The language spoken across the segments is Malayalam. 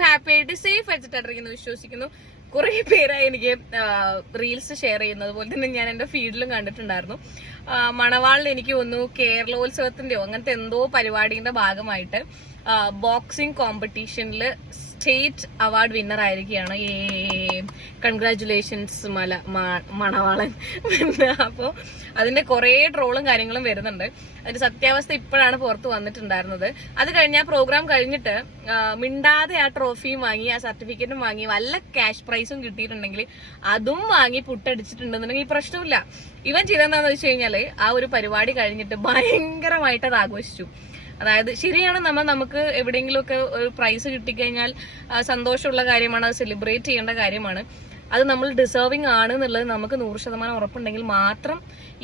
എല്ലാവരും ഹാപ്പി ആയിട്ട് സേഫ് വെച്ചിട്ടായിരിക്കുന്നു വിശ്വസിക്കുന്നു. കുറെ പേരായി എനിക്ക് റീൽസ് ഷെയർ ചെയ്യുന്നത്. പോലെ തന്നെ ഞാൻ എന്റെ ഫീഡിലും കണ്ടിട്ടുണ്ടായിരുന്നു. മണവാളിൽ എനിക്ക് തോന്നുന്നു കേരളോത്സവത്തിന്റെയോ അങ്ങനത്തെ എന്തോ പരിപാടിയുടെ ഭാഗമായിട്ട് ബോക്സിംഗ് കോമ്പറ്റീഷനിൽ സ്റ്റേറ്റ് അവാർഡ് വിന്നർ ആയിരിക്കുകയാണ്. ഏ കൺഗ്രാറ്റുലേഷൻസ് മല മണവാളൻ. അപ്പോൾ അതിന്റെ കുറേ ട്രോളും കാര്യങ്ങളും വരുന്നുണ്ട്. അതിന്റെ സത്യാവസ്ഥ ഇപ്പോഴാണ് പുറത്ത് വന്നിട്ടുണ്ടായിരുന്നത്. അത് കഴിഞ്ഞ പ്രോഗ്രാം കഴിഞ്ഞിട്ട് മിണ്ടാതെ ആ ട്രോഫിയും വാങ്ങി ആ സർട്ടിഫിക്കറ്റും വാങ്ങി വല്ല ക്യാഷ് പ്രൈസും കിട്ടിയിട്ടുണ്ടെങ്കിൽ അതും വാങ്ങി പുട്ടടിച്ചിട്ടുണ്ടെന്നുണ്ടെങ്കിൽ ഈ പ്രശ്നമില്ല ഇവൻ ചെയ്തെന്താണെന്ന് വെച്ച് കഴിഞ്ഞാൽ ആ ഒരു പരിപാടി കഴിഞ്ഞിട്ട് ഭയങ്കരമായിട്ട് അത് ആഘോഷിച്ചു. അതായത് ശരിയാണ് നമ്മൾ നമുക്ക് എവിടെയെങ്കിലുമൊക്കെ ഒരു പ്രൈസ് കിട്ടിക്കഴിഞ്ഞാൽ സന്തോഷമുള്ള കാര്യമാണ് അത് സെലിബ്രേറ്റ് ചെയ്യേണ്ട കാര്യമാണ്. അത് നമ്മൾ ഡിസേർവിംഗ് ആണ് എന്നുള്ളത് നമുക്ക് നൂറ് ശതമാനം ഉറപ്പുണ്ടെങ്കിൽ മാത്രം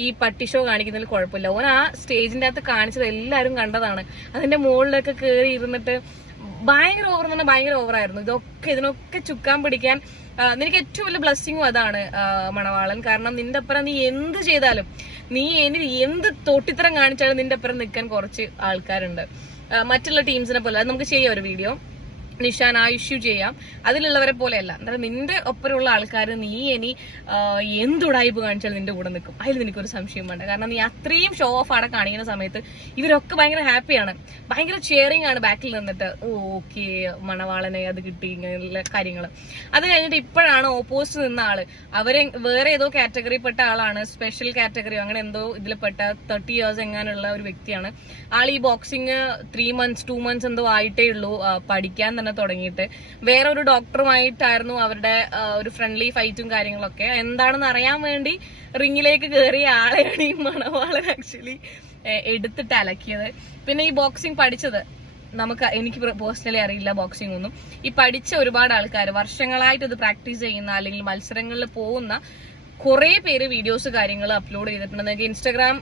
ഈ പട്ടി ഷോ കാണിക്കുന്നതിൽ കുഴപ്പമില്ല. ഓൻ ആ സ്റ്റേജിന്റെ അകത്ത് കാണിച്ചത് എല്ലാവരും കണ്ടതാണ്. അതിന്റെ മുകളിലൊക്കെ കയറി ഇരുന്നിട്ട് ഭയങ്കര ഓവർ എന്ന് പറഞ്ഞാൽ ഭയങ്കര ഓവറായിരുന്നു ഇതൊക്കെ ഇതിനൊക്കെ ചുക്കാൻ പിടിക്കാൻ നിനക്ക് ഏറ്റവും വലിയ ബ്ലെസ്സിങ്ങും അതാണ് മണവാളൻ. കാരണം നിന്റെ അപ്പുറം നീ എന്ത് ചെയ്താലും നീ ഇനി എന്ത് തോട്ടിത്തരം കാണിച്ചാലും നിന്റെ അപ്പുറം നിൽക്കാൻ കുറച്ച് ആൾക്കാരുണ്ട്. മറ്റുള്ള ടീംസിനെ പോലെ. അത് നമുക്ക് ചെയ്യാം ഒരു വീഡിയോ നിഷാൻ ആ ഇഷ്യൂ ചെയ്യാം. അതിലുള്ളവരെ പോലെയല്ല. എന്തായാലും നിന്റെ ഒപ്പരമുള്ള ആൾക്കാർ നീ ഇനി എന്തുടായ്പ് കാണിച്ചാലും നിന്റെ കൂടെ നിൽക്കും? അതിൽ നിനക്കൊരു സംശയം വേണ്ട. കാരണം നീ അത്രയും ഷോ ഓഫ് ആണ് കാണിക്കുന്ന സമയത്ത് ഇവരൊക്കെ ഭയങ്കര ഹാപ്പിയാണ് ഭയങ്കര ഷെയറിങ് ആണ് ബാക്കിൽ നിന്നിട്ട്. ഓക്കെ മണവാളനെ അത് കിട്ടി ഇങ്ങനെയുള്ള കാര്യങ്ങൾ അത് കഴിഞ്ഞിട്ട് ഇപ്പോഴാണ് ഓപ്പോസിറ്റ് നിന്ന ആൾ. അവരെ വേറെ ഏതോ കാറ്റഗറി പെട്ട ആളാണ്. സ്പെഷ്യൽ കാറ്റഗറി അങ്ങനെ എന്തോ ഇതിൽ പെട്ട തേർട്ടി ഇയേഴ്സ് എങ്ങാനുള്ള ഒരു വ്യക്തിയാണ്. ആൾ ഈ boxing three months two months എന്തോ ആയിട്ടേ ഉള്ളൂ. പഠിക്കാൻ തന്നെ തുടങ്ങിയിട്ട്. വേറെ ഒരു ഡോക്ടറുമായിട്ടായിരുന്നു അവരുടെ ഒരു ഫ്രണ്ട്ലി ഫൈറ്റും കാര്യങ്ങളൊക്കെ. എന്താണെന്ന് അറിയാൻ വേണ്ടി റിങ്ങിലേക്ക് കയറിയ ആളെയാണ് ഈ മണവാളൻ ആക്ച്വലി എടുത്തിട്ട് അലക്കിയത്. പിന്നെ ഈ ബോക്സിംഗ് പഠിച്ചത് നമുക്ക് എനിക്ക് പേഴ്സണലി അറിയില്ല ബോക്സിംഗ് ഒന്നും. ഈ പഠിച്ച ഒരുപാട് ആൾക്കാർ വർഷങ്ങളായിട്ട് ഇത് പ്രാക്ടീസ് ചെയ്യുന്ന അല്ലെങ്കിൽ മത്സരങ്ങളിൽ പോകുന്ന കുറെ പേര് വീഡിയോസ് കാര്യങ്ങൾ അപ്ലോഡ് ചെയ്തിട്ടുണ്ട്. നിങ്ങൾക്ക് ഇൻസ്റ്റാഗ്രാം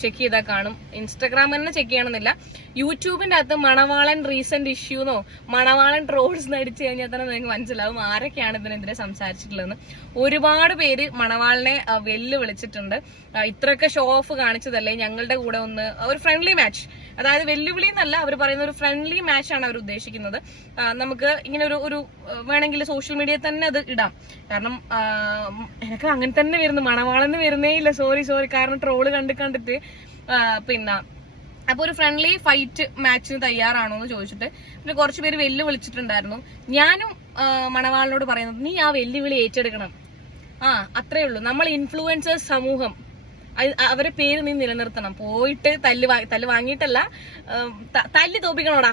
ചെക്ക് ചെയ്താൽ കാണും. ഇൻസ്റ്റാഗ്രാം തന്നെ ചെക്ക് ചെയ്യണമെന്നില്ല. യൂട്യൂബിന്റെ അകത്ത് മണവാളൻ റീസെന്റ് ഇഷ്യൂന്നോ മണവാളൻ ട്രോൾസ് അടിച്ചു കഴിഞ്ഞാൽ തന്നെ നിങ്ങൾക്ക് മനസ്സിലാവും ആരൊക്കെയാണ് ഇതിനെതിരെ സംസാരിച്ചിട്ടുള്ളതെന്ന്. ഒരുപാട് പേര് മണവാളിനെ വെല്ലുവിളിച്ചിട്ടുണ്ട്. ഇത്രയൊക്കെ ഷോ ഓഫ് കാണിച്ചതല്ലേ ഞങ്ങളുടെ കൂടെ ഒന്ന് ഒരു ഫ്രണ്ട്ലി മാച്ച് അതായത് വെല്ലുവിളി എന്നല്ല അവർ പറയുന്ന ഒരു ഫ്രണ്ട്ലി മാച്ച് ആണ് അവർ ഉദ്ദേശിക്കുന്നത്. നമുക്ക് ഇങ്ങനെ ഒരു ഒരു വേണമെങ്കിൽ സോഷ്യൽ മീഡിയയിൽ തന്നെ അത് ഇടാം. കാരണം എനിക്ക് അങ്ങനെ തന്നെ വരുന്നു. മണവാളെന്ന് വരുന്നേ ഇല്ല. സോറി സോറി കാരണം ട്രോൾ കണ്ട് കണ്ടിട്ട് പിന്നെ. അപ്പൊ ഒരു ഫ്രണ്ട്ലി ഫൈറ്റ് മാച്ചിന് തയ്യാറാണോ എന്ന് ചോദിച്ചിട്ട് പിന്നെ കുറച്ച് പേര് വെല്ലുവിളിച്ചിട്ടുണ്ടായിരുന്നു ഞാനും മണവാളിനോട് പറയുന്നത് നീ ആ വെല്ലുവിളി ഏറ്റെടുക്കണം. ആ അത്രേ ഉള്ളൂ. നമ്മൾ ഇൻഫ്ലുവൻസേഴ്സ് സമൂഹം. അവരെ പേര് നീ നിലനിർത്തണം. പോയിട്ട് തല്ല് തല്ല് വാങ്ങിയിട്ടല്ല തല്ല് തോപ്പിക്കണോടാ?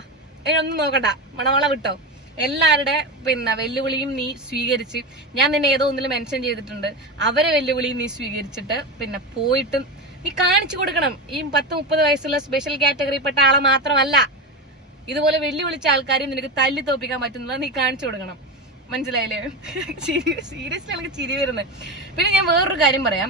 ഒന്നും നോക്കണ്ട. മണവള വിട്ടോ. എല്ലാവരുടെ പിന്നെ വെല്ലുവിളിയും നീ സ്വീകരിച്ച് ഞാൻ നിന്നെ ഏതോ ഒന്നിൽ മെൻഷൻ ചെയ്തിട്ടുണ്ട്. അവരെ വെല്ലുവിളിയും നീ സ്വീകരിച്ചിട്ട് പിന്നെ പോയിട്ട് നീ കാണിച്ചു കൊടുക്കണം. ഈ പത്ത് മുപ്പത് വയസ്സുള്ള സ്പെഷ്യൽ കാറ്റഗറി പെട്ട ആളെ മാത്രമല്ല. ഇതുപോലെ വെല്ലുവിളിച്ച ആൾക്കാരെയും നിനക്ക് തല്ലി തോപ്പിക്കാൻ പറ്റുന്നത് നീ കാണിച്ചു കൊടുക്കണം. മനസ്സിലായില്ലേ? സീരിയസ്ലി എനിക്ക് ചിരി വരുന്നത് പിന്നെ ഞാൻ വേറൊരു കാര്യം പറയാം.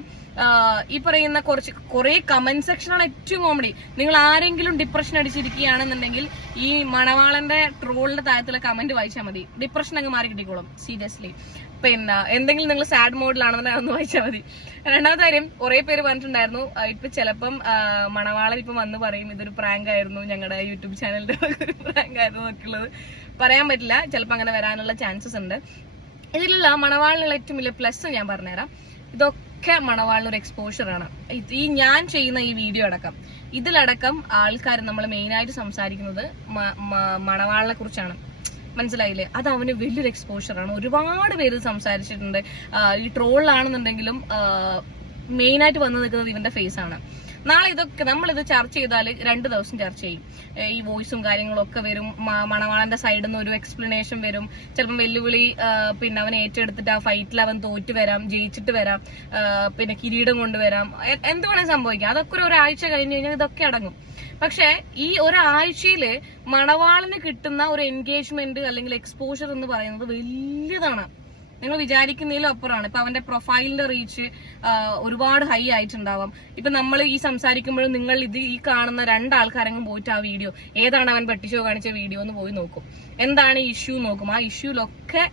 ഈ പറയുന്ന കുറച്ച് കുറെ കമന്റ് സെക്ഷനാണ് ഏറ്റവും കോമഡി നിങ്ങൾ ആരെങ്കിലും ഡിപ്രഷൻ അടിച്ചിരിക്കുകയാണെന്നുണ്ടെങ്കിൽ ഈ മണവാളന്റെ ട്രോളിന്റെ താഴത്തുള്ള കമന്റ് വായിച്ചാൽ മതി. ഡിപ്രഷൻ അങ്ങ് മാറി കിട്ടിക്കോളും സീരിയസ്ലി പിന്നെ എന്തെങ്കിലും നിങ്ങൾ സാഡ് മോഡിലാണെന്നുണ്ടെങ്കിൽ അതൊന്ന് വായിച്ചാൽ മതി. രണ്ടാമത്തെ കാര്യം കുറെ പേര് പറഞ്ഞിട്ടുണ്ടായിരുന്നു. ഇപ്പൊ ചിലപ്പം മണവാളൻ ഇപ്പം വന്ന് പറയും ഇതൊരു പ്രാങ്ക് ആയിരുന്നു ഞങ്ങളുടെ യൂട്യൂബ് ചാനലിന്റെ ഒരു പ്രാങ്ക് ആയിരുന്നു എന്നൊക്കെയുള്ളത്. പറയാൻ പറ്റില്ല. ചിലപ്പോൾ അങ്ങനെ വരാനുള്ള ചാൻസസ് ഉണ്ട്. ഇതിലുള്ള മണവാളിനുള്ള ഏറ്റവും വലിയ പ്ലസ് ഞാൻ പറഞ്ഞുതരാം. ഇതൊക്കെ മണവാളിന് ഒരു എക്സ്പോഷർ ആണ്. ഈ ഞാൻ ചെയ്യുന്ന ഈ വീഡിയോ അടക്കം. ഇതിലടക്കം ആൾക്കാർ നമ്മൾ മെയിനായിട്ട് സംസാരിക്കുന്നത് മണവാളിനെ കുറിച്ചാണ്. മനസ്സിലായില്ലേ? അത് അവന് വലിയൊരു എക്സ്പോഷർ ആണ്. ഒരുപാട് പേര് സംസാരിച്ചിട്ടുണ്ട്. ഈ ട്രോളിലാണെന്നുണ്ടെങ്കിലും മെയിനായിട്ട് വന്നു നിൽക്കുന്നത് ഇവന്റെ ഫേസ് ആണ്. നാളെ ഇതൊക്കെ നമ്മളിത് ചർച്ച ചെയ്താൽ രണ്ട് ദിവസം ചർച്ച ചെയ്യും. ഈ വോയിസും കാര്യങ്ങളൊക്കെ വരും. മണവാളന്റെ സൈഡിൽ നിന്ന് ഒരു എക്സ്പ്ലനേഷൻ വരും. ചിലപ്പം വെല്ലുവിളി പിന്നെ അവൻ ഏറ്റെടുത്തിട്ട് ആ ഫൈറ്റിൽ അവൻ തോറ്റു വരാം ജയിച്ചിട്ട് വരാം പിന്നെ കിരീടം കൊണ്ടുവരാം എന്ത് വേണേലും സംഭവിക്കാം. അതൊക്കെ ഒരു ഒരാഴ്ച കഴിഞ്ഞ് കഴിഞ്ഞാൽ ഇതൊക്കെ അടങ്ങും. പക്ഷെ ഈ ഒരാഴ്ചയിൽ മണവാളിന് കിട്ടുന്ന ഒരു എൻഗേജ്മെന്റ് അല്ലെങ്കിൽ എക്സ്പോഷർ എന്ന് പറയുന്നത് വലിയതാണ്. നിങ്ങൾ വിചാരിക്കുന്നതിലും അപ്പുറമാണ്. ഇപ്പൊ അവന്റെ പ്രൊഫൈലിന്റെ റീച്ച് ഒരുപാട് ഹൈ ആയിട്ടുണ്ടാവാം. ഇപ്പൊ നമ്മൾ ഈ സംസാരിക്കുമ്പോഴും നിങ്ങൾ ഇത് ഈ കാണുന്ന രണ്ടാൾക്കാരെങ്കിലും പോയിട്ട് ആ വീഡിയോ ഏതാണ് അവൻ പെട്ടിഷോ കാണിച്ച വീഡിയോ എന്ന് പോയി നോക്കും. എന്താണ് ഇഷ്യൂ നോക്കും. ആ ഇഷ്യൂലൊക്കെ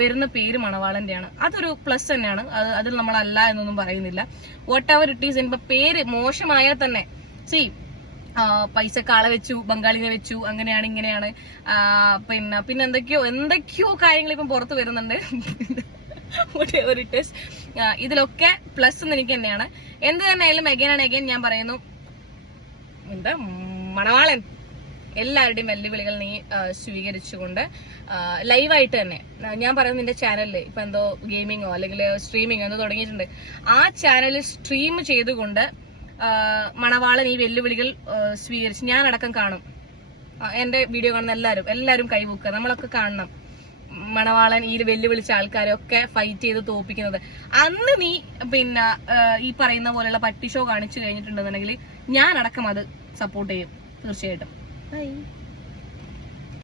വരുന്ന പേര് മണവാളന്റെയാണ്. അതൊരു പ്ലസ് തന്നെയാണ്. അത് അതിൽ നമ്മളല്ല എന്നൊന്നും പറയുന്നില്ല. വോട്ട് എവർ ഇറ്റ് ഈസ് ഇപ്പൊ പേര് മോശമായാൽ തന്നെ സി പൈസക്ക് കാള വെച്ചു ബംഗാളിനെ വെച്ചു അങ്ങനെയാണ് ഇങ്ങനെയാണ്. പിന്നെ പിന്നെ എന്തൊക്കെയോ എന്തൊക്കെയോ കാര്യങ്ങൾ ഇപ്പം പുറത്ത് വരുന്നുണ്ട്. ഒരു ടെസ്റ്റ്. ഇതിലൊക്കെ പ്ലസ് എനിക്ക് തന്നെയാണ്. എന്ത് തന്നെ ആയാലും എഗൈൻ ആൻഡ് എഗൈൻ ഞാൻ പറയുന്നു. എന്താ മണവാളൻ. എല്ലാവരുടെയും വെല്ലുവിളികൾ നീ സ്വീകരിച്ചുകൊണ്ട് ലൈവായിട്ട് തന്നെ. ഞാൻ പറയുന്നത് നിന്റെ ചാനലിൽ ഇപ്പൊ എന്തോ ഗെയിമിങ്ങോ അല്ലെങ്കിൽ സ്ട്രീമിങ്ങോ എന്തോ തുടങ്ങിയിട്ടുണ്ട്. ആ ചാനൽ സ്ട്രീം ചെയ്തുകൊണ്ട് മണവാളൻ ഈ വെല്ലുവിളികൾ സ്വീകരിച്ച് ഞാൻ അടക്കം കാണും എന്റെ വീഡിയോ കാണുന്ന എല്ലാവരും എല്ലാവരും കൈവൂക്കുക. നമ്മളൊക്കെ കാണണം. മണവാളൻ ഈ വെല്ലുവിളിച്ച ആൾക്കാരൊക്കെ ഫൈറ്റ് ചെയ്ത് തോപ്പിക്കുന്നത്. അന്ന് നീ പിന്നെ ഈ പറയുന്ന പോലെയുള്ള പട്ടി ഷോ കാണിച്ചു കഴിഞ്ഞിട്ടുണ്ടെന്നുണ്ടെങ്കിൽ ഞാൻ അടക്കം അത് സപ്പോർട്ട് ചെയ്യും. തീർച്ചയായിട്ടും. ബൈ